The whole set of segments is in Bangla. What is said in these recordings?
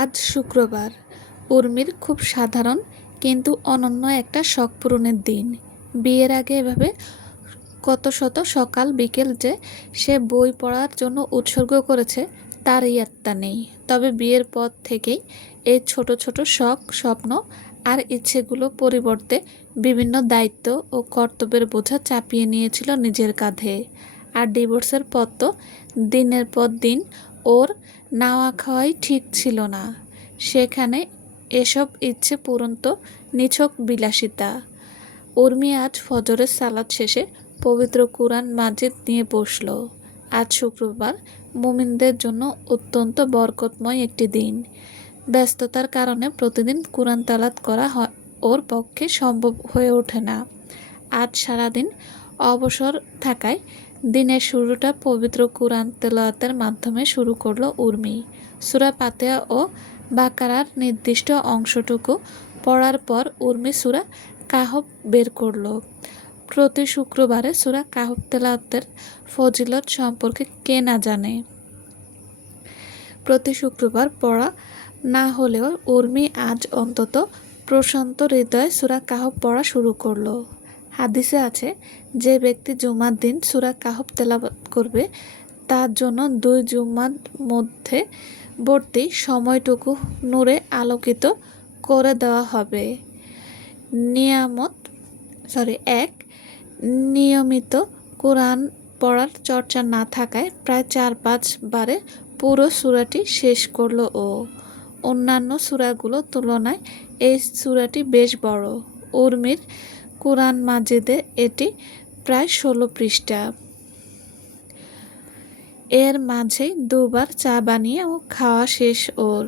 আজ শুক্রবার। উর্মির খুব সাধারণ কিন্তু অনন্য একটা শখ পূরণের দিন। বিয়ের আগে এভাবে কত শত সকাল বিকেল যে সে বই পড়ার জন্য উৎসর্গ করেছে তার ইয়াত্তা নেই। তবে বিয়ের পর থেকেই এই ছোট ছোট শখ, স্বপ্ন আর ইচ্ছেগুলো পরিবর্তে বিভিন্ন দায়িত্ব ও কর্তব্যের বোঝা চাপিয়ে নিয়েছিল নিজের কাঁধে। আর ডিভোর্সের পর তো দিনের পর দিন ওর নাওয়া খাওয়াই ঠিক ছিল না। সেখানে এসব ইচ্ছে পূরণ তো নিছক বিলাসিতা। উর্মি আজ ফজরের সালাত শেষে পবিত্র কুরআন মাজিদ নিয়ে বসল। আজ শুক্রবার মুমিনদের জন্য অত্যন্ত বরকতময় একটি দিন। ব্যস্ততার কারণে প্রতিদিন কুরআন তেলাওয়াত করা ওর পক্ষে সম্ভব হয়ে ওঠে না। আজ সারাদিন অবসর থাকায় দিনের শুরুটা পবিত্র কুরআন তেলাওয়াতের মাধ্যমে শুরু করলো উর্মি। সূরা ফাতিহা ও বাকারার নির্দিষ্ট অংশটুকু পড়ার পর উর্মি সূরা কাহফ বের করলো। প্রতি শুক্রবারে সূরা কাহফ তেলাওয়াতের ফজিলত সম্পর্কে কে না জানে। প্রতি শুক্রবার পড়া না হলেও উর্মি আজ অন্তত প্রশান্ত হৃদয়ে সূরা কাহফ পড়া শুরু করলো। হাদিসে আছে, যে ব্যক্তি জুমার দিন সূরা কাহফ তেলাওয়াত করবে তার জন্য 2 জুমার মধ্যে বর্তী সময়টুকু নূরে আলোকিত করে দেওয়া হবে। এক নিয়মিত কোরআন পড়ার চর্চা না থাকায় প্রায় 4-5 বারে পুরো সূরাটি শেষ করলো ও। অন্যান্য সূরাগুলোর তুলনায় এই সূরাটি বেশ বড়। উর্মির কুরআন মাজিদে এটি প্রায় 16 পৃষ্ঠা। এর মাঝেই 2 বার চা বানিয়ে ও খাওয়া শেষ ওর।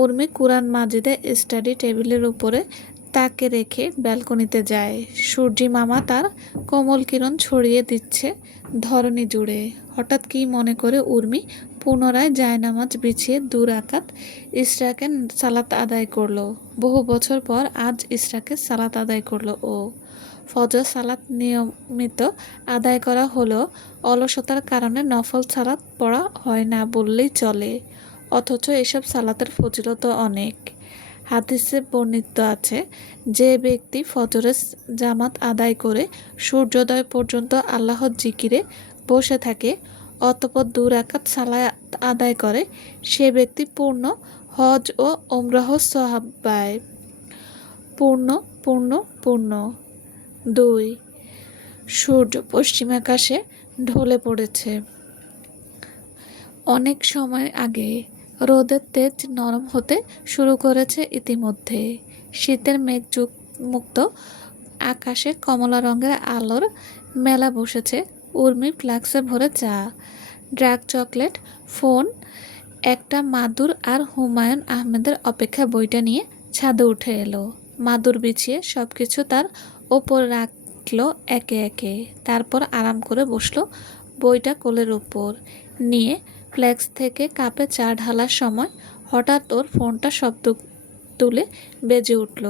উর্মি কুরআন মাজিদে স্টাডি টেবিলের উপরে তাকে রেখে ব্যালকনিতে যায়। সূর্যি মামা তার কোমল কিরণ ছড়িয়ে দিচ্ছে ধরণী জুড়ে। হঠাৎ কী মনে করে উর্মি পুনরায় জায়নামাজ বিছিয়ে 2 রাকাত ইশরাকের সালাত আদায় করলো। বহু বছর পর আজ ইশরাকের সালাত আদায় করলো ও। ফজর সালাত নিয়মিত আদায় করা হলেও অলসতার কারণে নফল সালাত পড়া হয় না বললেই চলে। অথচ এসব সালাতের ফজিলত অনেক। হাদিসে বর্ণিত আছে, যে ব্যক্তি ফজরের জামাত আদায় করে সূর্যোদয় পর্যন্ত আল্লাহর জিকিরে বসে থাকে, অতঃপর 2 রাকাত সালাত আদায় করে, সে ব্যক্তি পূর্ণ হজ ও উমরাহ সওয়াব পায়। পূর্ণ পূর্ণ পূর্ণ 2 সূর্য পশ্চিমাকাশে ঢলে পড়েছে। অনেক সময় আগে রোদের তেজ নরম হতে শুরু করেছে ইতিমধ্যে। শীতের মেঘমুক্ত আকাশে কমলা রঙের আলোর মেলা বসেছে। উর্মি ফ্লাক্সে ভরে চা, ডার্ক চকলেট, ফোন, একটা মাদুর আর হুমায়ুন আহমেদের অপেক্ষা বইটা নিয়ে ছাদে উঠে এলো। মাদুর বিছিয়ে সব কিছু তার ওপর রাখলো একে একে। তারপর আরাম করে বসলো বইটা কোলের ওপর নিয়ে। ফ্ল্যাক্স থেকে কাপে চা ঢালার সময় হঠাৎ ওর ফোনটা শব্দ তুলে বেজে উঠল।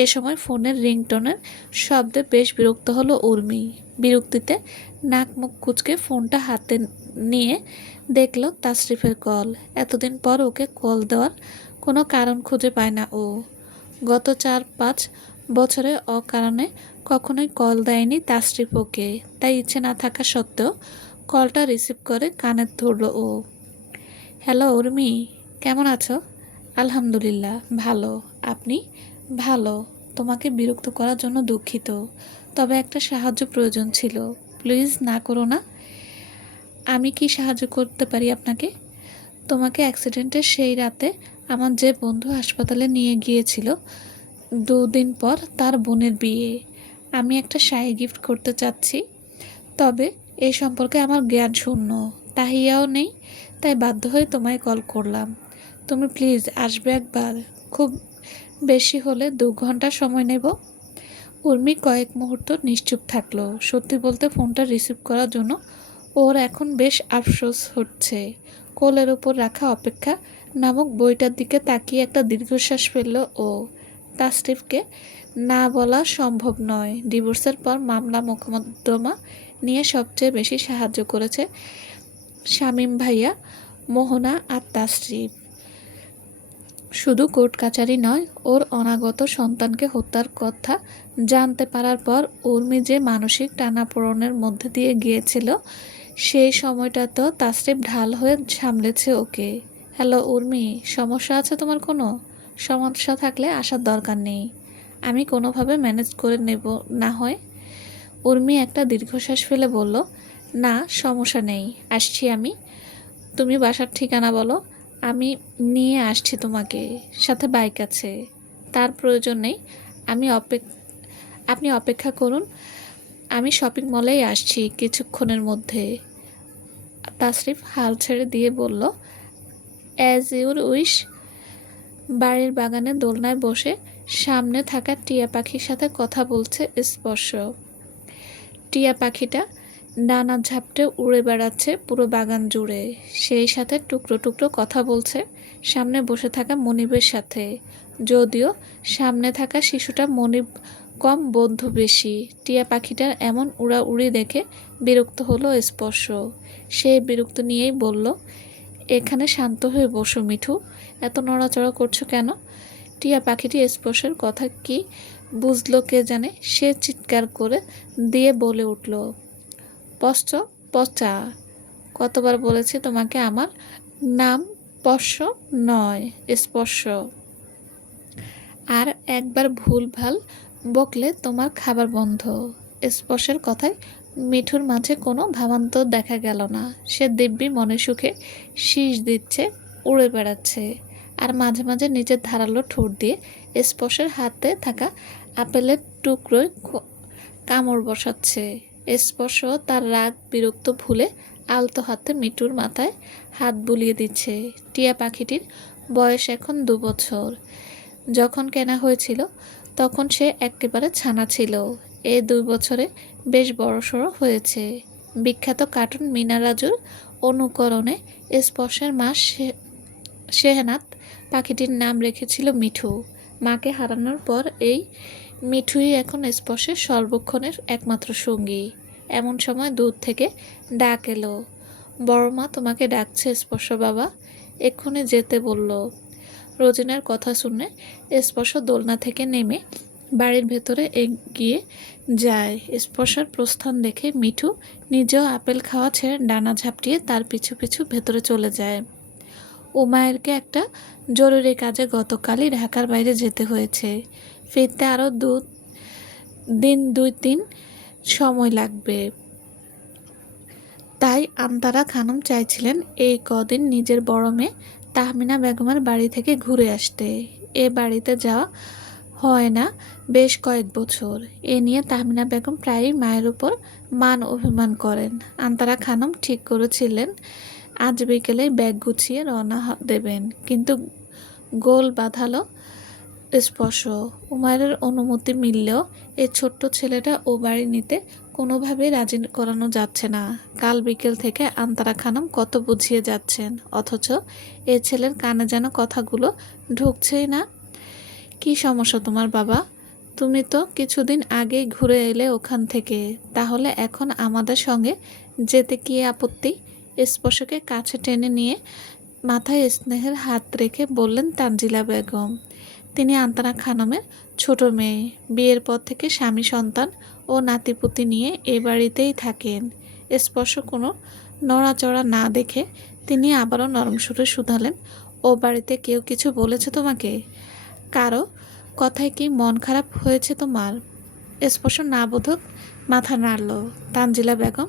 এ সময় ফোনের রিংটোনের শব্দে বেশ বিরক্ত হলো উর্মি। বিরক্তিতে নাক মুখ কুঁচকে ফোনটা হাতে নিয়ে দেখল তাসরিফের কল। এতদিন পর ওকে কল দেওয়ার কোনো কারণ খুঁজে পায় না ও। গত 4-5 বছরে অকারণে কখনোই কল দেয়নি তাসরিফ ওকে। তাই ইচ্ছে না থাকা সত্ত্বেও কলটা রিসিভ করে কানে ধরল ও। হ্যালো উর্মি, কেমন আছো? আলহামদুলিল্লাহ ভালো। আপনি? ভালো। তোমাকে বিরক্ত করার জন্য দুঃখিত, তবে একটা সাহায্য প্রয়োজন ছিল। প্লিজ না করো না। আমি কি সাহায্য করতে পারি আপনাকে? তোমাকে অ্যাক্সিডেন্টের সেই রাতে আমার যে বন্ধু হাসপাতালে নিয়ে গিয়েছিল, 2 দিন পর তার বোনের বিয়ে। আমি একটা শাড়ি গিফট করতে চাচ্ছি, তবে এই সম্পর্কে আমার জ্ঞান শূন্য, তাহিয়াও নেই, তাই বাধ্য হয়ে তোমায় কল করলাম। তুমি প্লিজ আসবে একবার। খুব বেশি হলে 2 ঘন্টা সময় নেব। উর্মি কয়েক মুহূর্ত নিশ্চুপ থাকলো। সত্যি বলতে ফোনটা রিসিভ করার জন্য ওর এখন বেশ আফসোস হচ্ছে। কোলের ওপর রাখা অপেক্ষা নামক বইটার দিকে তাকিয়ে একটা দীর্ঘশ্বাস ফেলল ও। তাসরিফকে না বলা সম্ভব নয়। ডিভোর্সের পর মামলা মোকদ্দমা নিয়ে সবচেয়ে বেশি সাহায্য করেছে শামীম ভাইয়া, মোহনা আর তাসরিফ। শুধু কোর্ট কাচারি নয়, ওর অনাগত সন্তানকে হত্যার কথা জানতে পারার পর উর্মি যে মানসিক টানাপোড়েনের মধ্যে দিয়ে গিয়েছিল, সেই সময়টাতেও তাসরিফ ঢাল হয়ে সামলেছে ওকে। হ্যালো উর্মি, সমস্যা আছে তোমার কোনো? সমস্যা থাকলে আসার দরকার নেই, আমি কোনোভাবে ম্যানেজ করে নেব না হয়। উর্মি একটা দীর্ঘশ্বাস ফেলে বলল, না সমস্যা নেই, আসছি আমি। তুমি বাসার ঠিকানা বলো, আমি নিয়ে আসছি তোমাকে। সাথে বাইক আছে, তার প্রয়োজন নেই। আমি আপনি অপেক্ষা করুন, আমি শপিং মলেই আসছি কিছুক্ষণের মধ্যে। তাসরিফ হাল ছেড়ে দিয়ে বলল, অ্যাজ ইউর উইশ। বাড়ির বাগানে দোলনায় বসে সামনে থাকা টিয়া পাখির সাথে কথা বলছে স্পর্শ। টিয়া পাখিটা ডানা ঝাপটে উড়ে বেড়াচ্ছে পুরো বাগান জুড়ে, সেই সাথে টুকরো টুকরো কথা বলছে সামনে বসে থাকা মনিবের সাথে। যদিও সামনে থাকা শিশুটা মনিব কম বন্ধু বেশি। টিয়া পাখিটার এমন উড়াউড়ি দেখে বিরক্ত হলো স্পর্শ। সে বিরক্ত নিয়েই বলল, এখানে শান্ত হয়ে বসো মিঠু, এত নড়াচড়া করছো কেন? টিয়া পাখিটি স্পর্শের কথা কি বুঝলো কে জানে, সে চিৎকার করে দিয়ে বলে উঠল, পশ্চ পচা, কতবার বলেছি তোমাকে আমার নাম পশ্চ নয় স্পর্শ, আর একবার ভুলভাল বকলে তোমার খাবার বন্ধ। স্পর্শের কথায় মিঠুর মাঝে কোনো ভাবান্তর দেখা গেল না। সে দিব্যি মনে সুখে শীষ দিচ্ছে, উড়ে বেড়াচ্ছে, আর মাঝে মাঝে নিজের ধারালো ঠোঁট দিয়ে স্পর্শের হাতে থাকা আপেলের টুকরোয় কামড় বসাচ্ছে। স্পর্শ তার রাগ বিরক্ত ভুলে আলতো হাতে মিঠুর মাথায় হাত বুলিয়ে দিচ্ছে। টিয়া পাখিটির বয়স এখন 2 বছর। যখন কেনা হয়েছিল তখন সে একেবারে ছানা ছিল। এই 2 বছরে বেশ বড়সড় হয়েছে। বিখ্যাত কার্টুন মিনা রাজুর অনুকরণে স্পর্শের মা শেহনাত পাখিটির নাম রেখেছিল মিঠু। মাকে হারানোর পর এই মিঠুই এখন স্পর্শের সর্বক্ষণের একমাত্র সঙ্গী। এমন সময় দূর থেকে ডাক এলো, বড় মা তোমাকে ডাকছে স্পর্শ বাবা, এক্ষুনি যেতে বলল। রোজিনার কথা শুনে স্পর্শ দোলনা থেকে নেমে বাড়ির ভেতরে এগিয়ে যায়। স্পর্শের প্রস্থান দেখে মিঠু নিজেও আপেল খাওয়া ছেড়ে ডানা ঝাপটিয়ে তার পিছু পিছু ভেতরে চলে যায়। উমায়েরকে একটা জরুরি কাজে গতকালই ঢাকার বাইরে যেতে হয়েছে। ফিরতে আরও 2-3 সময় লাগবে। তাই আন্তারা খানম চাইছিলেন এই কদিন নিজের বড় মেয়ে তাহমিনা বেগমের বাড়ি থেকে ঘুরে আসতে। এ বাড়িতে যাওয়া হয় না বেশ কয়েক বছর। এ নিয়ে তাহমিনা বেগম প্রায়ই মায়ের উপর মান অভিমান করেন। আন্তারা খানম ঠিক করেছিলেন আজ বিকেলে ব্যাগ গুছিয়ে রওনা দেবেন, কিন্তু গোল বাঁধালো স্পর্শ। উমায়ের অনুমতি মিললেও এই ছোট্ট ছেলেটা ও বাড়ি নিতে কোনোভাবেই রাজি করানো যাচ্ছে না। কাল বিকেল থেকে আন্তারা খানম কত বুঝিয়ে যাচ্ছেন, অথচ এ ছেলের কানে যেন কথাগুলো ঢুকছেই না। কি সমস্যা তোমার বাবা? তুমি তো কিছুদিন আগেই ঘুরে এলে ওখান থেকে, তাহলে এখন আমাদের সঙ্গে যেতে কি আপত্তি? স্পর্শকে কাছে টেনে নিয়ে মাথায় স্নেহের হাত রেখে বললেন তানজিলা বেগম। তিনি আন্তারা খানমের ছোট মেয়ে। বিয়ের পর থেকে স্বামী সন্তান ও নাতিপুতি নিয়ে এ বাড়িতেই থাকেন। স্পর্শ কোনো নড়াচড়া না দেখে তিনি আবারও নরম সুরে শুধালেন, ও বাড়িতে কেউ কিছু বলেছে তোমাকে? কারো কথায় কি মন খারাপ হয়েছে তোমার? স্পর্শ না বোধক মাথা নাড়ল। তানজিলা বেগম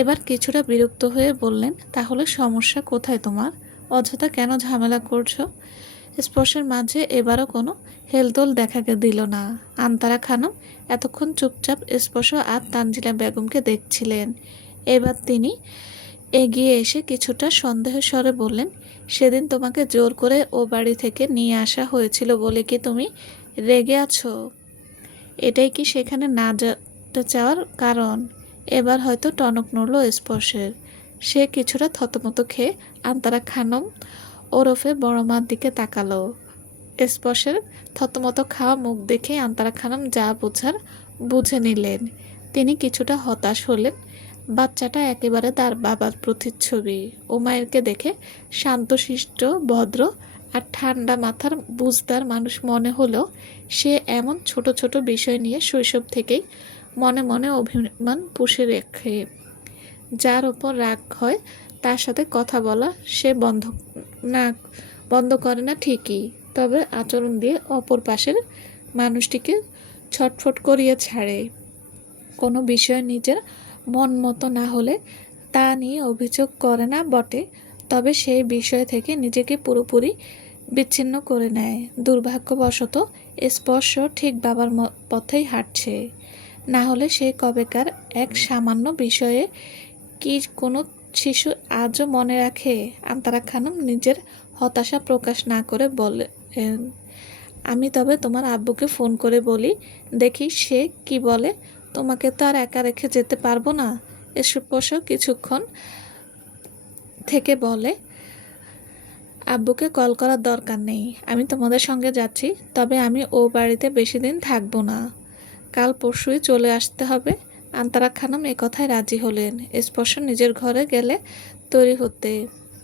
এবার কিছুটা বিরক্ত হয়ে বললেন, তাহলে সমস্যা কোথায় তোমার? অযথা কেন ঝামেলা করছো? স্পর্শের মাঝে এবারও কোনো হেলদোল দেখা দিল না। আন্তারা খানম এতক্ষণ চুপচাপ স্পর্শ আর তানজিলা বেগমকে দেখছিলেন। এবার তিনি এগিয়ে এসে কিছুটা সন্দেহের স্বরে বললেন, সেদিন তোমাকে জোর করে ও বাড়ি থেকে নিয়ে আসা হয়েছিল বলে কি তুমি রেগে আছো? এটাই কি সেখানে না যেতে চাওয়ার কারণ? এবার হয়তো টনক নড়ল স্পর্শের। সে কিছুটা থতমত খেয়ে আন্তারা খানম ওরফে বড় মার দিকে তাকালো। স্পর্শের থতমত খাওয়া মুখ দেখে আন্তারা খানম যা বোঝার বুঝে নিলেন। তিনি কিছুটা হতাশ হলেন। বাচ্চাটা একেবারে তার বাবার প্রতিচ্ছবি। উমায়েরকে দেখে শান্তশিষ্ট, ভদ্র আর ঠান্ডা মাথার বুঝদার মানুষ মনে হলেও সে এমন ছোট ছোট বিষয় নিয়ে শৈশব থেকেই মনে মনে অভিমান পুষে রেখে। যার ওপর রাগ হয় তার সাথে কথা বলা সে না বন্ধ করে না ঠিকই, তবে আচরণ দিয়ে অপর পাশের মানুষটিকে ছটফট করিয়ে ছাড়ে। কোনো বিষয় নিজের মন মতো না হলে তা নিয়ে অভিযোগ করে না বটে, তবে সেই বিষয় থেকে নিজেকে পুরোপুরি বিচ্ছিন্ন করে নেয়। দুর্ভাগ্যবশত স্পর্শ ঠিক বাবার পথেই হাঁটছে। না হলে সে কবেকার এক সামান্য বিষয়ে কি কোনো শিশু আজও মনে রাখে? আন্তারা খানম নিজের হতাশা প্রকাশ না করে বলেন, আমি তবে তোমার আব্বুকে ফোন করে বলি, দেখি সে কি বলে। তোমাকে তো আর একা রেখে যেতে পারবো না। স্পর্শ কিছুক্ষণ থেকে বলে, আব্বুকে কল করার দরকার নেই, আমি তোমাদের সঙ্গে যাচ্ছি, তবে আমি ও বাড়িতে বেশি দিন থাকবো না, কাল পরশুই চলে আসতে হবে। আন্তারা খানম কথায় রাজি হলেন। স্পর্শ নিজের ঘরে গেলে তৈরি হতে।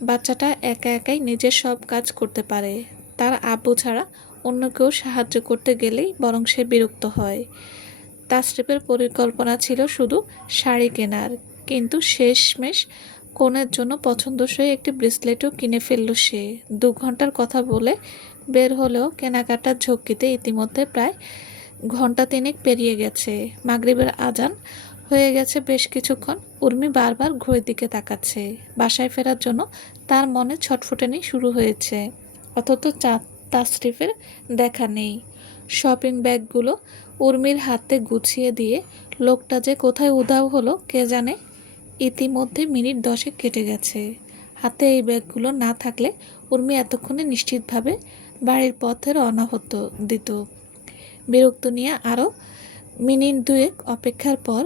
বাচ্চাটা একা একাই নিজের সব কাজ করতে পারে, তার আব্বু ছাড়া অন্য কেউ সাহায্য করতে গেলেই বরং সে বিরক্ত হয়। তাসরিফের পরিকল্পনা ছিল শুধু শাড়ি কেনার, কিন্তু শেষমেশ কনের জন্য পছন্দসই একটি ব্রেসলেটও কিনে ফেলল সে। 2 ঘন্টার কথা বলে বের হলেও কেনাকাটার ঝক্কিতে ইতিমধ্যে প্রায় ঘন্টা 3 পেরিয়ে গেছে। মাগরিবের আজান হয়ে গেছে বেশ কিছুক্ষণ। উর্মি বারবার ঘড়ির দিকে তাকাচ্ছে। বাসায় ফেরার জন্য তার মনে ছটফটানি শুরু হয়েছে, অথচ তাসরিফের দেখা নেই। শপিং ব্যাগগুলো উর্মির হাতে গুছিয়ে দিয়ে লোকটা যে কোথায় উধাও হলো কে জানে। ইতিমধ্যে মিনিট 10 কেটে গেছে। হাতে এই ব্যাগগুলো না থাকলে উর্মি এতক্ষণে নিশ্চিতভাবে বাড়ির পথে রওনা দিত। বিরক্ত নিয়ে আরও মিনিট 2 অপেক্ষার পর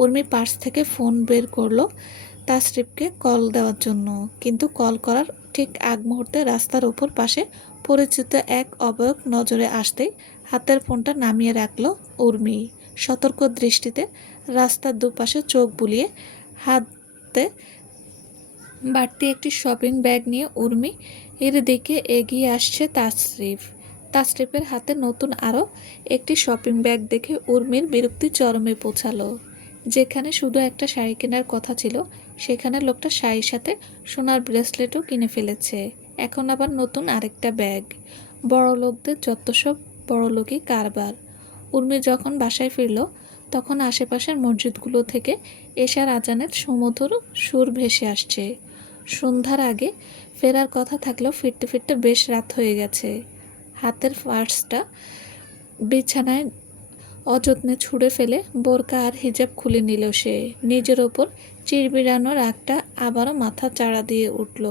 উর্মি পার্স থেকে ফোন বের করলো তাসরিফকে কল দেওয়ার জন্য, কিন্তু কল করার ঠিক আগ মুহূর্তে রাস্তার উপর পাশে পরিচিত এক অবয়ব নজরে আসতেই হাতের ফোনটা নামিয়ে রাখলো উর্মি। সতর্ক দৃষ্টিতে রাস্তার দুপাশে চোখ বুলিয়ে হাতে বাড়তি একটি শপিং ব্যাগ নিয়ে উর্মি এর দিকে এগিয়ে আসছে তাসরিফ। তাসরিফের হাতে নতুন আরও একটি শপিং ব্যাগ দেখে উর্মির বিরক্তি চরমে পৌঁছালো। যেখানে শুধু একটা শাড়ি কেনার কথা ছিল, সেখানে লোকটা শাড়ির সাথে সোনার ব্রেসলেটও কিনে ফেলেছে। এখন আবার নতুন আরেকটা ব্যাগ। বড় লোকদের যত সব বড়লোকই কারবার। উর্মি যখন বাসায় ফিরল তখন আশেপাশের মসজিদগুলো থেকে এশার আজানের সুমধুর সুর ভেসে আসছে। সন্ধ্যার আগে ফেরার কথা থাকলেও ফিরতে ফিরতে বেশ রাত হয়ে গেছে। হাতের পার্সটা বিছানায় অযত্নে ছুঁড়ে ফেলে বোরকা আর হিজাব খুলে নিল সে। নিজের ওপর চিরবিড়ানো রাগটা আবারও মাথা চাড়া দিয়ে উঠল।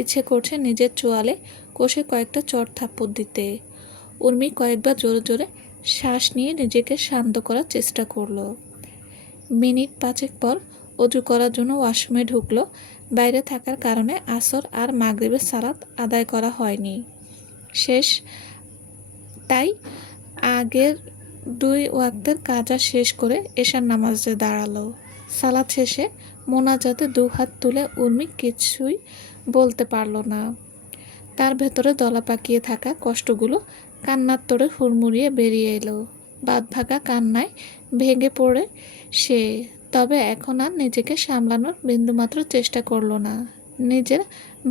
ইচ্ছে করছে নিজের চোয়ালে কষে কয়েকটা চড় থাপ্পড় দিতে। উর্মি কয়েকবার জোরে জোরে শ্বাস নিয়ে নিজেকে শান্ত করার চেষ্টা করল। মিনিট 5 পর অজু করার জন্য ওয়াশরুমে ঢুকলো। বাইরে থাকার কারণে আসর আর মাগরিবের সালাত আদায় করা হয়নি শেষ, তাই আগের 2 ওয়াক্তের কাজা শেষ করে এশার নামাজে দাঁড়ালো। সালাত শেষে মোনাজাতে 2 হাত তুলে উর্মি কিছুই বলতে পারল না। তার ভেতরে দলা পাকিয়ে থাকা কষ্টগুলো কান্নার তোড়ে হুড়মুড়িয়ে বেরিয়ে এলো। বাঁধভাঙা কান্নায় ভেঙে পড়ে সে, তবে এখন আর নিজেকে সামলানোর বিন্দুমাত্র চেষ্টা করল না। নিজের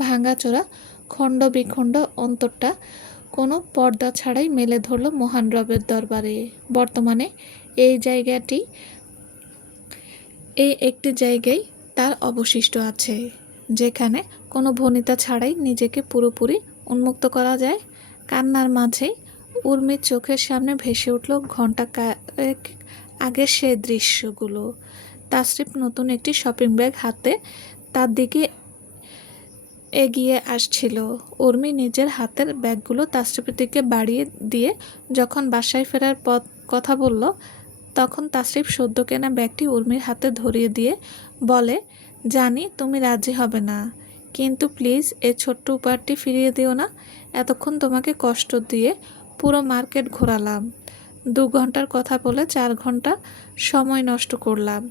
ভাঙাচোরা খণ্ড বিখণ্ড অন্তরটা কোনো পর্দা ছাড়াই মেলে ধরল মহান রবের দরবারে। বর্তমানে এই একটি জায়গায় তার অবশিষ্ট আছে, যেখানে কোনো ভনিতা ছাড়াই নিজেকে পুরোপুরি উন্মুক্ত করা যায়। কান্নার মাঝেই উর্মির চোখের সামনে ভেসে উঠল ঘণ্টা কয়েক আগের সে দৃশ্যগুলো। তাসরিফ নতুন একটি শপিং ব্যাগ হাতে তার দিকে এগিয়ে আসছিল। উর্মি নিজের হাতের ব্যাগগুলো তাসরিফের দিকে বাড়িয়ে দিয়ে যখন বাসায় ফেরার কথা বলল, তখন তাসরিফ সদ্য কেনা ব্যাগটি উর্মির হাতে ধরিয়ে দিয়ে বলে, জানি তুমি রাজি হবে না, কিন্তু প্লিজ এই ছোট্ট উপহারটি ফিরিয়ে দিও না। এতক্ষণ তোমাকে কষ্ট দিয়ে পুরো মার্কেট ঘোরালাম, 2 ঘন্টার কথা বলে 4 ঘন্টা সময় নষ্ট করলাম,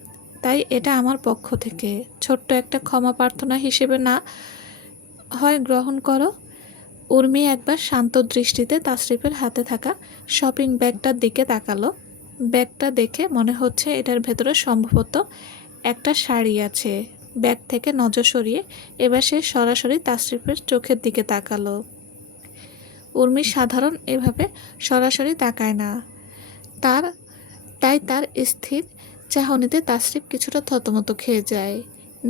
তাই এটা আমার পক্ষ থেকে ছোট্ট একটা ক্ষমা প্রার্থনা হিসেবে না হয় গ্রহণ করো। উর্মি একবার শান্ত দৃষ্টিতে তাসরিফের হাতে থাকা শপিং ব্যাগটার দিকে তাকালো। ব্যাগটা দেখে মনে হচ্ছে এটার ভেতরে সম্ভবত একটা শাড়ি আছে। ব্যাগ থেকে নজর সরিয়ে এবার সে সরাসরি তাসরিফের চোখের দিকে তাকালো। উর্মি সাধারণ এভাবে সরাসরি তাকায় না, তার তার স্থির চাহনিতে তাসরিফ কিছুটা থতমত খেয়ে যায়।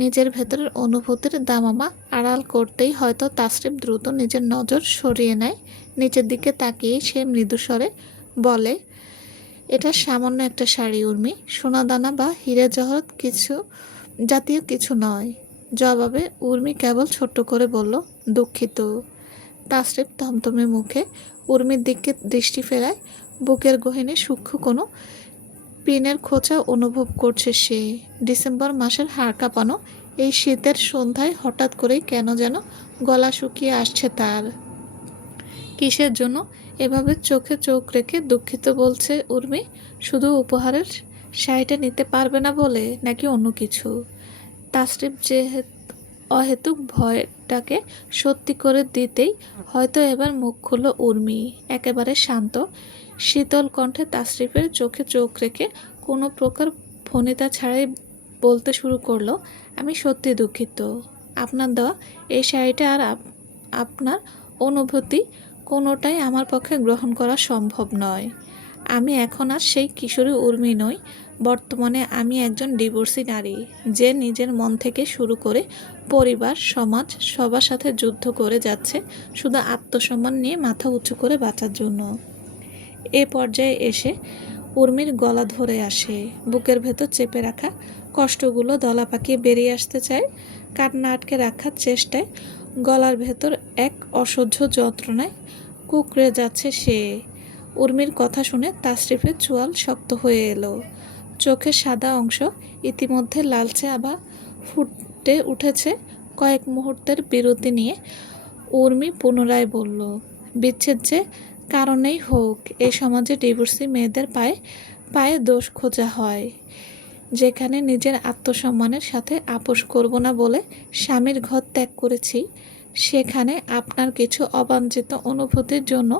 নিজের ভেতরের অনুভূতির দামামা আড়াল করতেই হয়তো তাসরিফ দ্রুত নিজের নজর সরিয়ে নেয়। নিচের দিকে তাকিয়ে সে মৃদুস্বরে বলে, এটা সামান্য একটা শাড়ি উর্মি, সোনাদানা বা হীরে জহরত কিছু জাতীয় কিছু নয়। জবাবে উর্মি কেবল ছোট্ট করে বলল, দুঃখিত। তাসরিফ থমথমে মুখে উর্মির দিকে দৃষ্টি ফেরায়। বুকের গহীনে সূক্ষ্ম কোনো পিনের খোঁচা অনুভব করছে সে। ডিসেম্বর মাসের হাড় কাঁপানো এই শীতের সন্ধ্যায় হঠাৎ করেই কেন যেন গলা শুকিয়ে আসছে তার। কিসের জন্য এভাবে চোখে চোখ রেখে দুঃখিত বলছে উর্মি? শুধু উপহারের শাড়িটা নিতে পারবে না বলে, নাকি অন্য কিছু? তাসরিফ যে অহেতুক ভয়টাকে সত্যি করে দিতেই হয়তো এবার মুখ খুলল উর্মি, একেবারে শান্ত শীতল কণ্ঠে তাসরিফের চোখে চোখ রেখে কোনো প্রকার ফণিতা ছাড়াই বলতে শুরু করলো, আমি সত্যি দুঃখিত। আপনার দেওয়া এই শাড়িটা আর আপনার অনুভূতি কোনোটাই আমার পক্ষে গ্রহণ করা সম্ভব নয়। আমি এখন আর সেই কিশোরী উর্মি নই। বর্তমানে আমি একজন ডিভোর্সি নারী, যে নিজের মন থেকে শুরু করে পরিবার, সমাজ সবার সাথে যুদ্ধ করে যাচ্ছে শুধু আত্মসম্মান নিয়ে মাথা উঁচু করে বাঁচার জন্য। এ পর্যায়ে এসে উর্মির গলা ধরে আসে। বুকের ভেতর চেপে রাখা কষ্টগুলো দলা পাকিয়ে বেরিয়ে আসতে চায়। কান্না আটকে রাখার চেষ্টায় গলার ভেতর এক অসহ্য যন্ত্রণায় কুঁকড়ে যাচ্ছে সে। উর্মির কথা শুনে তাসরিফের চোয়াল শক্ত হয়ে এলো। চোখের সাদা অংশ ইতিমধ্যে লালচে আবার ফুটে উঠেছে। কয়েক মুহূর্তের বিরতি নিয়ে উর্মি পুনরায় বলল, বিচ্ছেদ যে কারণেই হোক, এই সমাজে ডিভোর্সি মেয়েদের পায়ে পায়ে দোষ খোঁজা হয়। যেখানে নিজের আত্মসম্মানের সাথে আপোষ করব না বলে স্বামীর ঘর ত্যাগ করেছি, সেখানে আপনার কিছু অবাঞ্ছিত অনুভূতির জন্য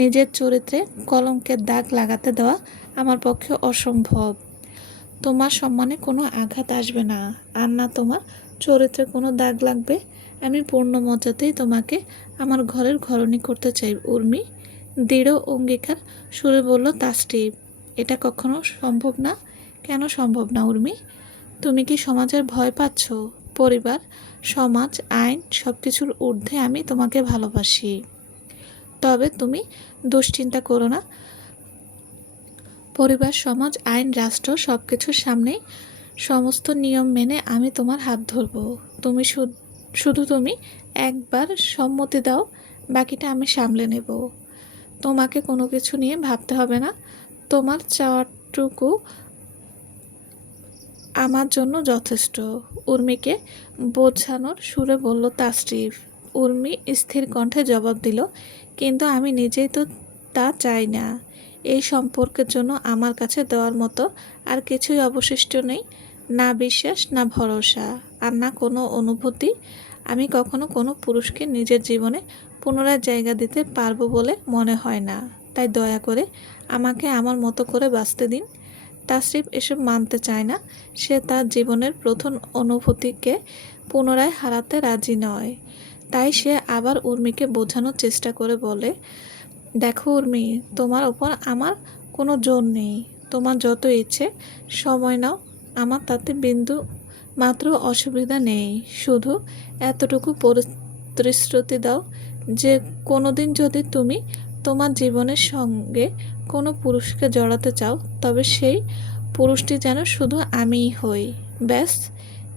নিজের চরিত্রে কলঙ্কের দাগ লাগাতে দেওয়া আমার পক্ষে অসম্ভব। তোমার সম্মানে কোনো আঘাত আসবে না, আর না তোমার চরিত্রে কোনো দাগ লাগবে। আমি পূর্ণ মর্যাদাতেই তোমাকে আমার ঘরের ঘরণী করতে চাই উর্মি, দৃঢ় অঙ্গীকার সুরে বলল তাসরিফ। এটা কখনো সম্ভব না। কেন সম্ভব না উর্মি? তুমি কি সমাজের ভয় পাচ্ছ? পরিবার, সমাজ, আইন সব কিছুর ঊর্ধ্বে আমি তোমাকে ভালোবাসি। তবে তুমি দুশ্চিন্তা করো না। পরিবার, সমাজ, আইন, রাষ্ট্র সব কিছুর সামনেই সমস্ত নিয়ম মেনে আমি তোমার হাত ধরব। তুমি শুধু তুমি একবার সম্মতি দাও, বাকিটা আমি সামলে নেব। তোমাকে কোনো কিছু নিয়ে ভাবতে হবে না। তোমার চাওয়াটুকু আমার জন্য যথেষ্ট। উর্মিকে বোঝানোর সুরে বলল তাসরিফ। উর্মি স্থির কণ্ঠে জবাব দিল, কিন্তু আমি নিজেই তো তা চাই না। এই সম্পর্কের জন্য আমার কাছে দেওয়ার মতো আর কিছুই অবশিষ্ট নেই। না বিশ্বাস, না ভরসা, আর না কোনো অনুভূতি। আমি কখনো কোনো পুরুষকে নিজের জীবনে পুনরায় জায়গা দিতে পারবো বলে মনে হয় না। তাই দয়া করে আমাকে আমার মতো করে বাঁচতে দিন। তাসরিফ এসব মানতে চায় না। সে তার জীবনের প্রথম অনুভূতিকে পুনরায় হারাতে রাজি নয়। তাই সে আবার উর্মিকে বোঝানোর চেষ্টা করে বলে, দেখো উর্মি, তোমার ওপর আমার কোনো জোর নেই। তোমার যত ইচ্ছে সময় নাও, আমার তাতে বিন্দু মাত্র অসুবিধা নেই। শুধু এতটুকু প্রতিশ্রুতি দাও যে কোনো দিন যদি তুমি তোমার জীবনের সঙ্গে কোনো পুরুষকে জড়াতে চাও, তবে সেই পুরুষটি যেন শুধু আমিই হই। ব্যাস,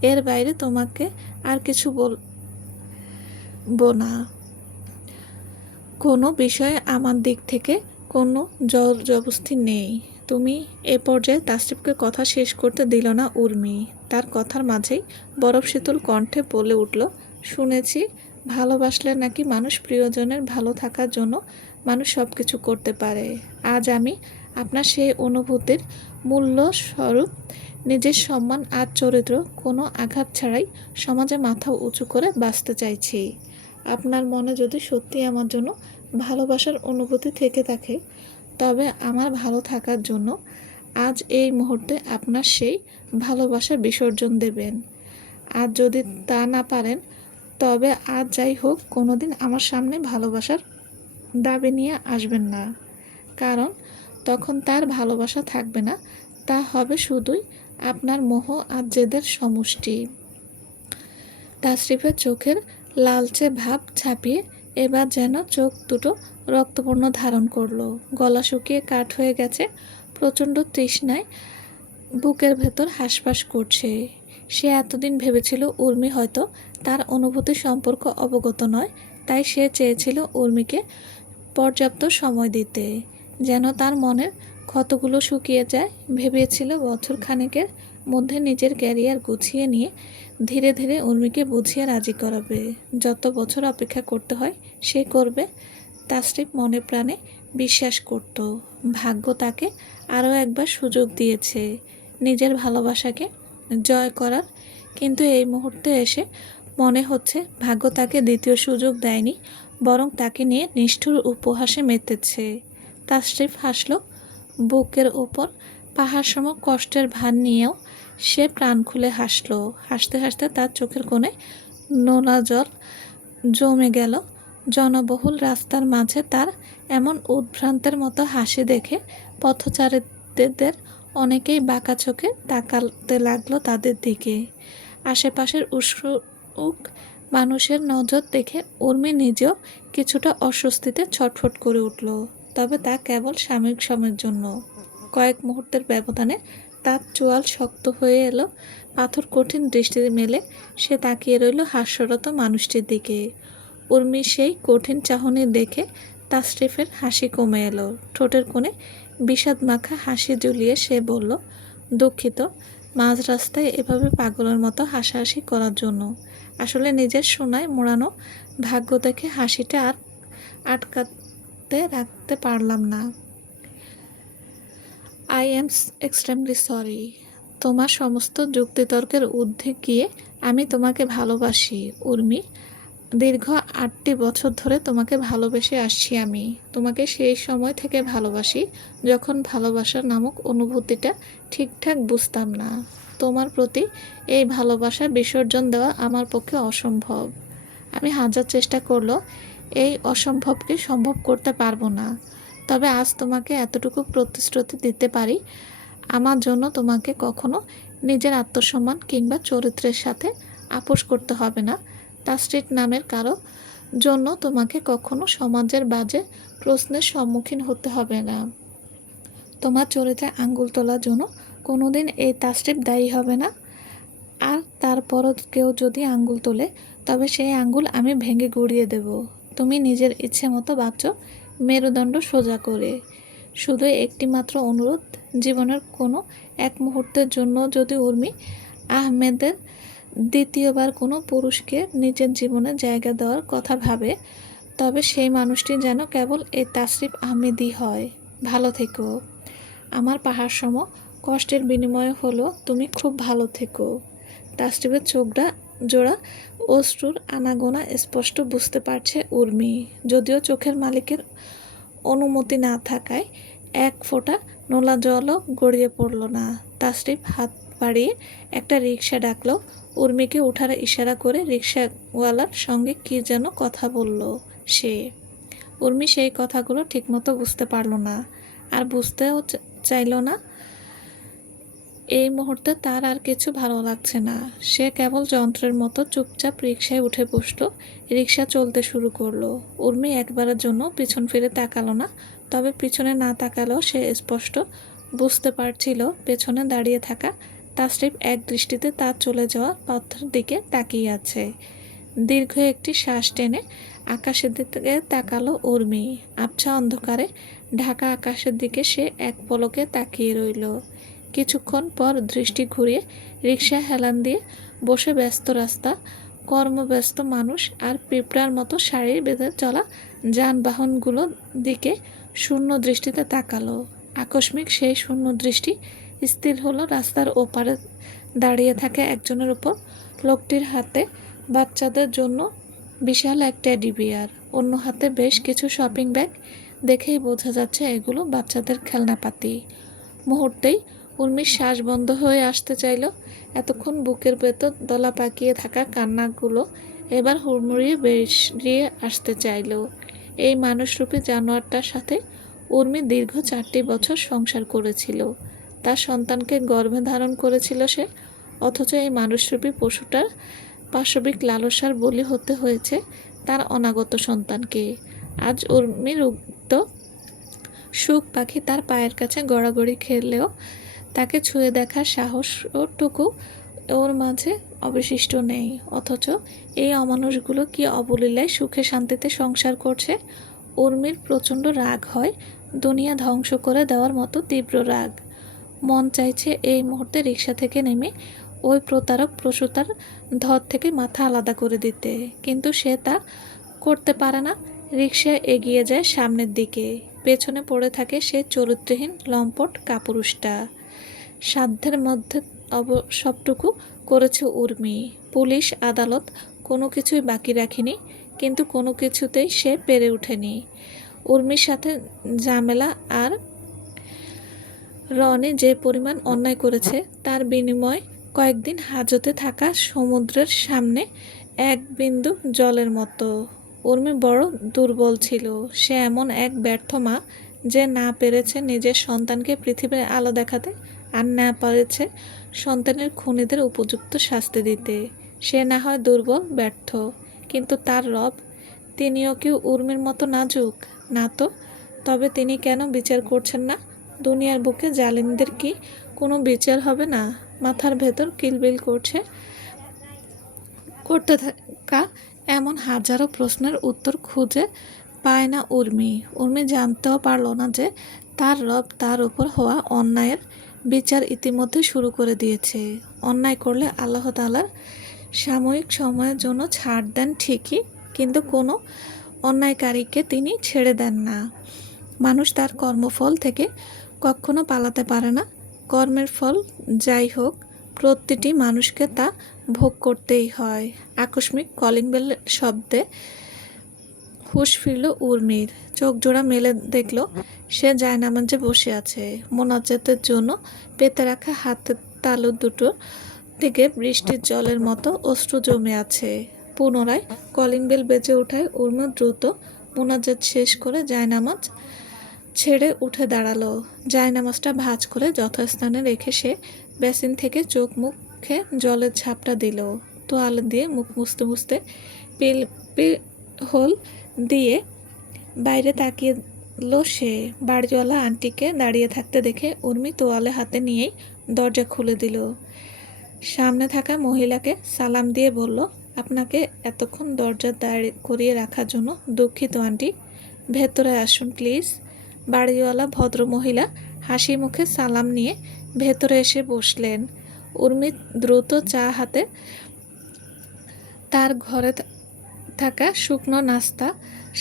এর বাইরে তোমাকে আর কিছু বলবো না। কোনো বিষয়ে আমার দিক থেকে কোনো জোর জবরদস্তি নেই। তুমি এ পর্যায়ে তাসরিফকে কথা শেষ করতে দিল না উর্মি। তার কথার মাঝেই বরফ শীতল কণ্ঠে বলে উঠল, শুনেছি ভালোবাসলে নাকি মানুষ প্রিয়জনের ভালো থাকার জন্য মানুষ সব কিছু করতে পারে। আজ আমি আপনার সেই অনুভূতির মূল্য স্বরূপ নিজের সম্মান আর চরিত্র কোনো আঘাত ছাড়াই সমাজে মাথা উঁচু করে বাঁচতে চাইছি। আপনার মনে যদি সত্যি আমার জন্য ভালোবাসার অনুভূতি থেকে থাকে, তবে আমার ভালো থাকার জন্য আজ এই মুহূর্তে আপনার সেই ভালোবাসার বিসর্জন দেবেন। আর যদি তা না পারেন, তবে আজ যাই হোক কোনোদিন আমার সামনে ভালোবাসার দাবি নিয়ে আসবেন না। কারণ তখন তার ভালোবাসা থাকবে না, তা হবে শুধুই আপনার মোহ আর জেদের সমষ্টি। তাশরিফের চোখের লালচে ভাব ছাপিয়ে এবার যেন চোখ দুটো রক্তবর্ণ ধারণ করলো। গলা শুকিয়ে কাঠ হয়ে গেছে, প্রচণ্ড তৃষ্ণায় বুকের ভেতর হাঁসফাঁস করছে। সে এতদিন ভেবেছিল উর্মি হয়তো তার অনুভূতি সম্পর্ক অবগত নয়, তাই সে চেয়েছিল উর্মিকে পর্যাপ্ত সময় দিতে, যেন তার মনের ক্ষতগুলো শুকিয়ে যায়। ভেবেছিল বছর খানেকের মধ্যে নিজের ক্যারিয়ার গুছিয়ে নিয়ে ধীরে ধীরে উর্মিকে বুঝিয়ে রাজি করাবে। যত বছর অপেক্ষা করতে হয় সে করবে। তাশরিফ মনে প্রাণে বিশ্বাস করত ভাগ্য তাকে আরও একবার সুযোগ দিয়েছে নিজের ভালোবাসাকে জয় করার। কিন্তু এই মুহূর্তে এসে মনে হচ্ছে ভাগ্য তাকে দ্বিতীয় সুযোগ দেয়নি, বরং তাকে নিয়ে নিষ্ঠুর উপহাসে মেতেছে। তাশরিফ হাসল। বুকের ওপর পাহাড়সম কষ্টের ভার নিয়েও সে প্রাণ খুলে হাসল। হাসতে হাসতে তার চোখের কোণে নোনা জল জমে গেল। জনবহুল রাস্তার মাঝে তার এমন উদ্ভ্রান্তের মতো হাসি দেখে পথচারীদের অনেকেই বাঁকা চোখে তাকাতে লাগলো তাদের দিকে। আশেপাশের উৎসুক মানুষের নজর দেখে উর্মি নিজেও কিছুটা অস্বস্তিতে ছটফট করে উঠল, তবে তা কেবল সাময়িক সময়ের জন্য। কয়েক মুহূর্তের ব্যবধানে তার চোয়াল শক্ত হয়ে এলো, পাথর কঠিন দৃষ্টি মেলে সে তাকিয়ে রইল হাস্যরত মানুষটির দিকে। উর্মি সেই কঠিন চাহনি দেখে তাশরিফের হাসি কমে এলো। ঠোঁটের কোণে বিষাদ মাখা হাসি ঝুলিয়ে সে বলল, দুঃখিত মাঝ রাস্তায় এভাবে পাগলের মতো হাসাহাসি করার জন্য। আসলে নিজের সোনায় মোড়ানো ভাগ্য দেখে হাসিটা আর আটকাতে রাখতে পারলাম না। I am extremely sorry. তোমার সমস্ত যুক্তিতর্কের ঊর্ধ্বে গিয়ে আমি তোমাকে ভালোবাসি উর্মি। দীর্ঘ 8টি বছর ধরে তোমাকে ভালোবেসে আসছি আমি। তোমাকে সেই সময় থেকে ভালোবাসি যখন ভালোবাসা নামক অনুভূতিটা ঠিকঠাক বুঝতাম না। তোমার প্রতি এই ভালোবাসা বিসর্জন দেওয়া আমার পক্ষে অসম্ভব। আমি হাজার চেষ্টা করলেও এই অসম্ভবকে সম্ভব করতে পারবো না। তবে আজ তোমাকে এতটুকু প্রতিশ্রুতি দিতে পারি, আমার জন্য তোমাকে কখনো নিজের আত্মসম্মান কিংবা চরিত্রের সাথে আপোস করতে হবে না। তাশরিফ নামের কারো জন্য তোমাকে কখনো সমাজের বাজে প্রশ্নের সম্মুখীন হতে হবে না। তোমার চরিত্রে আঙ্গুল তোলার জন্য কোনোদিন এই তাশরিফ দায়ী হবে না। আর তারপরও কেউ যদি আঙ্গুল তোলে, তবে সেই আঙ্গুল আমি ভেঙে গুঁড়িয়ে দেব। তুমি নিজের ইচ্ছে মতো বাঁচো, মেরুদণ্ড সোজা করে। শুধু একটি মাত্র অনুরোধ, জীবনের কোনো এক মুহূর্তের জন্য যদি উর্মি আহমেদের দ্বিতীয়বার কোনো পুরুষকে নিজের জীবনে জায়গা দেওয়ার কথা ভাবে, তবে সেই মানুষটি যেন কেবল এই তাশরিফ আহমেদই হয়। ভালো থেকো। আমার পাহাড়সম কষ্টের বিনিময় হলো তুমি খুব ভালো থেকো। তাশরিফের চোখটা জোড়া অশ্রুর আনাগোনা স্পষ্ট বুঝতে পারছে উর্মি, যদিও চোখের মালিকের অনুমতি না থাকায় এক ফোঁটা নোলা জলও গড়িয়ে পড়ল না। তাশরিফ হাত বাড়িয়ে একটা রিকশা ডাকলো। উর্মিকে ওঠার ইশারা করে রিকশাওয়ালার সঙ্গে কী যেন কথা বলল সে। উর্মি সেই কথাগুলো ঠিকমতো বুঝতে পারল না, আর বুঝতেও চাইল না। এই মুহূর্তে তার আর কিছু ভালো লাগছে না। সে কেবল যন্ত্রের মতো চুপচাপ রিকশায় উঠে বসলো। রিকশা চলতে শুরু করলো। উর্মি একবারের জন্য পিছন ফিরে তাকালো না, তবে পিছনে না তাকালেও সে স্পষ্ট বুঝতে পারছিল পেছনে দাঁড়িয়ে থাকা তাশরিফ এক দৃষ্টিতে তার চলে যাওয়া পথের দিকে তাকিয়ে আছে। দীর্ঘ একটি শ্বাস টেনে আকাশের দিকে তাকালো উর্মি। আবছা অন্ধকারে ঢাকা আকাশের দিকে সে এক পলকে তাকিয়ে রইল। কিছুক্ষণ পর দৃষ্টি ঘুরিয়ে রিকশা হেলান দিয়ে বসে ব্যস্ত রাস্তা, কর্মব্যস্ত মানুষ আর পিঁপড়ার মতো সারি বেঁধে চলা যানবাহনগুলোর দিকে শূন্য দৃষ্টিতে তাকালো। আকস্মিক সেই শূন্য দৃষ্টি স্থির হলো রাস্তার ওপারে দাঁড়িয়ে থাকা একজনের উপর। লোকটির হাতে বাচ্চাদের জন্য বিশাল এক টেডি বিয়ার, অন্য হাতে বেশ কিছু শপিং ব্যাগ। দেখেই বোঝা যাচ্ছে এগুলো বাচ্চাদের খেলনাপাতি। মুহূর্তেই উর্মির শ্বাস বন্ধ হয়ে আসতে চাইল। এতক্ষণ বুকের ভেতর দলা পাকিয়ে থাকা কান্নাগুলো এবার হুড়মুড়িয়ে বেরিয়ে আসতে চাইল। এই মানুষরূপী জানোয়ারটার সাথে উর্মি দীর্ঘ 4টি বছর সংসার করেছিল। তার সন্তানকে গর্ভে ধারণ করেছিল সে, অথচ এই মানুষরূপী পশুটার পাশবিক লালসার বলি হতে হয়েছে তার অনাগত সন্তানকে। আজ উর্মির উক্ত সুখ পাখি তার পায়ের কাছে গড়াগড়ি খেলেও তাকে ছুঁয়ে দেখার সাহসটুকু ওর মাঝে অবশিষ্ট নেই। অথচ এই অমানুষগুলো কি অবলীলায় সুখে শান্তিতে সংসার করছে। উর্মির প্রচণ্ড রাগ হয়, দুনিয়া ধ্বংস করে দেওয়ার মতো তীব্র রাগ। মন চাইছে এই মুহূর্তে রিক্সা থেকে নেমে ওই প্রতারক প্রসূতার ধর থেকে মাথা আলাদা করে দিতে, কিন্তু সে তা করতে পারে না। রিকশা এগিয়ে যায় সামনের দিকে, পেছনে পড়ে থাকে সে চরিত্রহীন লম্পট কাপুরুষটা। সাধ্যের মধ্যে সবটুকু করেছে উর্মি। পুলিশ আদালত কোনো কিছুই বাকি রাখেনি, কিন্তু কোনো কিছুতেই সে পেরে ওঠেনি। উর্মির সাথে ঝামেলা আর রনি যে পরিমাণ অন্যায় করেছে তার বিনিময় কয়েকদিন হাজতে থাকা সমুদ্রের সামনে এক বিন্দু জলের মতো। উর্মি বড় দুর্বল ছিল। সে এমন এক ব্যর্থ মা যে না পেরেছে নিজের সন্তানকে পৃথিবীর আলো দেখাতে, আর না পেরেছে সন্তানের খুনিদের উপযুক্ত শাস্তি দিতে। সে না হয় দুর্বল, ব্যর্থ, কিন্তু তার রব, তিনিও কি উর্মির মতো নাজুক? না তো। তবে তিনি কেন বিচার করছেন না? দুনিয়ার বুকে জালিমদের কি কোনো বিচার হবে না? মাথার ভেতর কিলবিল করতে থাকা এমন হাজারো প্রশ্নের উত্তর খুঁজে পায় না উর্মি। উর্মি জানতেও পারল না যে তার রব তার উপর হওয়া অন্যায়ের বিচার ইতিমধ্যে শুরু করে দিয়েছে। অন্যায় করলে আল্লাহ তাআলা সাময়িক সময়ের জন্য ছাড় দেন ঠিকই, কিন্তু কোনো অন্যায়কারীকে তিনি ছেড়ে দেন না। মানুষ তার কর্মফল থেকে কখনো পালাতে পারে না। কর্মের ফল যাই হোক, প্রতিটি মানুষকে তা ভোগ করতেই হয়। আকস্মিক কলিং বেল শব্দে হুঁশ ফিরল উর্মির। চোখ জোড়া মেলে দেখল সে জায়নামাজে বসে আছে। মোনাজাতের জন্য পেতে রাখা হাতের তালু দুটো থেকে বৃষ্টির জলের মতো অশ্রু জমে আছে। পুনরায় কলিং বেল বেজে ওঠায় উর্মি দ্রুত মোনাজাত শেষ করে জায়নামাজ ছেড়ে উঠে দাঁড়ালো। জায়নামাজটা ভাঁজ করে যথাস্থানে রেখে সে বেসিন থেকে চোখ মুখে জলের ঝাপটা দিল। তোয়ালে দিয়ে মুখ মুছতে মুছতে হোল দিয়ে বাইরে তাকিয়েলো সে। বাড়িওয়ালা আন্টিকে দাঁড়িয়ে থাকতে দেখে উর্মি তোয়ালে হাতে নিয়েই দরজা খুলে দিল। সামনে থাকা মহিলাকে সালাম দিয়ে বলল, আপনাকে এতক্ষণ দরজা দাঁড় করিয়ে রাখার জন্য দুঃখিত আন্টি, ভেতরে আসুন প্লিজ। বাড়িওয়ালা ভদ্রমহিলা হাসি মুখে সালাম নিয়ে ভেতরে এসে বসলেন। উর্মি দ্রুত চা হাতে তার ঘরে থাকা শুকনো নাস্তা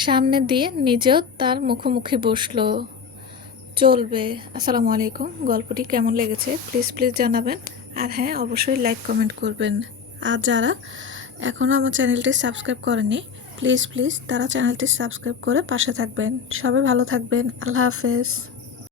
সামনে দিয়ে নিজেও তার মুখোমুখি বসলো। চলবে। আসসালামু আলাইকুম। গল্পটি কেমন লেগেছে প্লিজ জানাবেন। আর হ্যাঁ, অবশ্যই লাইক কমেন্ট করবেন। আর যারা এখনও আমার চ্যানেলটি সাবস্ক্রাইব করেনি প্লিজ তারা চ্যানেলটি সাবস্ক্রাইব করে পাশে থাকবেন। সবাই ভালো থাকবেন। আল্লাহ হাফেজ।